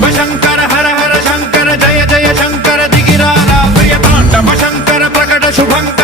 Sivasankara హర హర Shankara జయ జయ Shankara దిగిరారా ప్రియ తాండవ Shankara ప్రకట శుభంకర